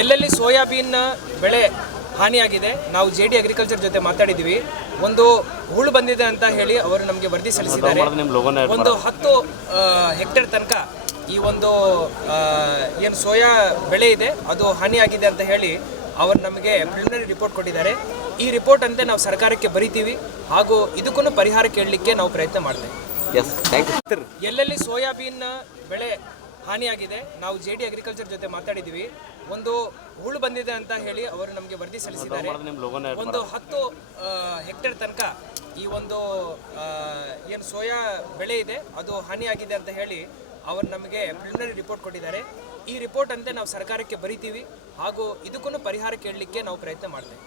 ಎಲ್ಲೆಲ್ಲಿ ಸೋಯಾಬೀನ್ ಬೆಳೆ ಹಾನಿಯಾಗಿದೆ ನಾವು ಜೆಡಿ ಅಗ್ರಿಕಲ್ಚರ್ ಜೊತೆ ಮಾತಾಡಿದ್ವಿ. ಒಂದು ಹುಳು ಬಂದಿದೆ ಅಂತ ಹೇಳಿ ಅವರು ನಮಗೆ ವರದಿ ಸಲ್ಲಿಸಿದ್ದಾರೆ. ಒಂದು 10 ಹೆಕ್ಟೇರ್ ತನಕ ಈ ಒಂದು ಏನು ಸೋಯಾ ಬೆಳೆ ಇದೆ ಅದು ಹಾನಿಯಾಗಿದೆ ಅಂತ ಹೇಳಿ ಅವರು ನಮಗೆ ಪ್ರಿಲಿಮಿನರಿ ರಿಪೋರ್ಟ್ ಕೊಟ್ಟಿದ್ದಾರೆ. ಈ ರಿಪೋರ್ಟ್ ಅಂತೆ ನಾವು ಸರ್ಕಾರಕ್ಕೆ ಬರಿತೀವಿ ಹಾಗೂ ಇದಕ್ಕೂ ಪರಿಹಾರ ಕೇಳಲಿಕ್ಕೆ ನಾವು ಪ್ರಯತ್ನ ಮಾಡ್ತೇವೆ. ಎಲ್ಲೆಲ್ಲಿ ಸೋಯಾಬೀನ್ ಬೆಳೆ ಹಾನಿಯಾಗಿದೆ ನಾವು ಜೆಡಿ ಅಗ್ರಿಕಲ್ಚರ್ ಜೊತೆ ಮಾತಾಡಿದ್ವಿ. ಒಂದು ಹುಳು ಬಂದಿದೆ ಅಂತ ಹೇಳಿ ಅವರು ನಮಗೆ ವರದಿ ಸಲ್ಲಿಸಿದ್ದಾರೆ. ಒಂದು 10 ಹೆಕ್ಟೇರ್ ತನಕ ಈ ಒಂದು ಏನು ಸೋಯಾ ಬೆಳೆ ಇದೆ ಅದು ಹಾನಿಯಾಗಿದೆ ಅಂತ ಹೇಳಿ ಅವರು ನಮಗೆ ಪ್ರಿಲಿಮಿನರಿ ರಿಪೋರ್ಟ್ ಕೊಟ್ಟಿದ್ದಾರೆ. ಈ ರಿಪೋರ್ಟ್ ಅಂತೆ ನಾವು ಸರ್ಕಾರಕ್ಕೆ ಬರಿತೀವಿ ಹಾಗೂ ಇದಕ್ಕೂ ಪರಿಹಾರ ಕೇಳಲಿಕ್ಕೆ ನಾವು ಪ್ರಯತ್ನ ಮಾಡ್ತೇವೆ.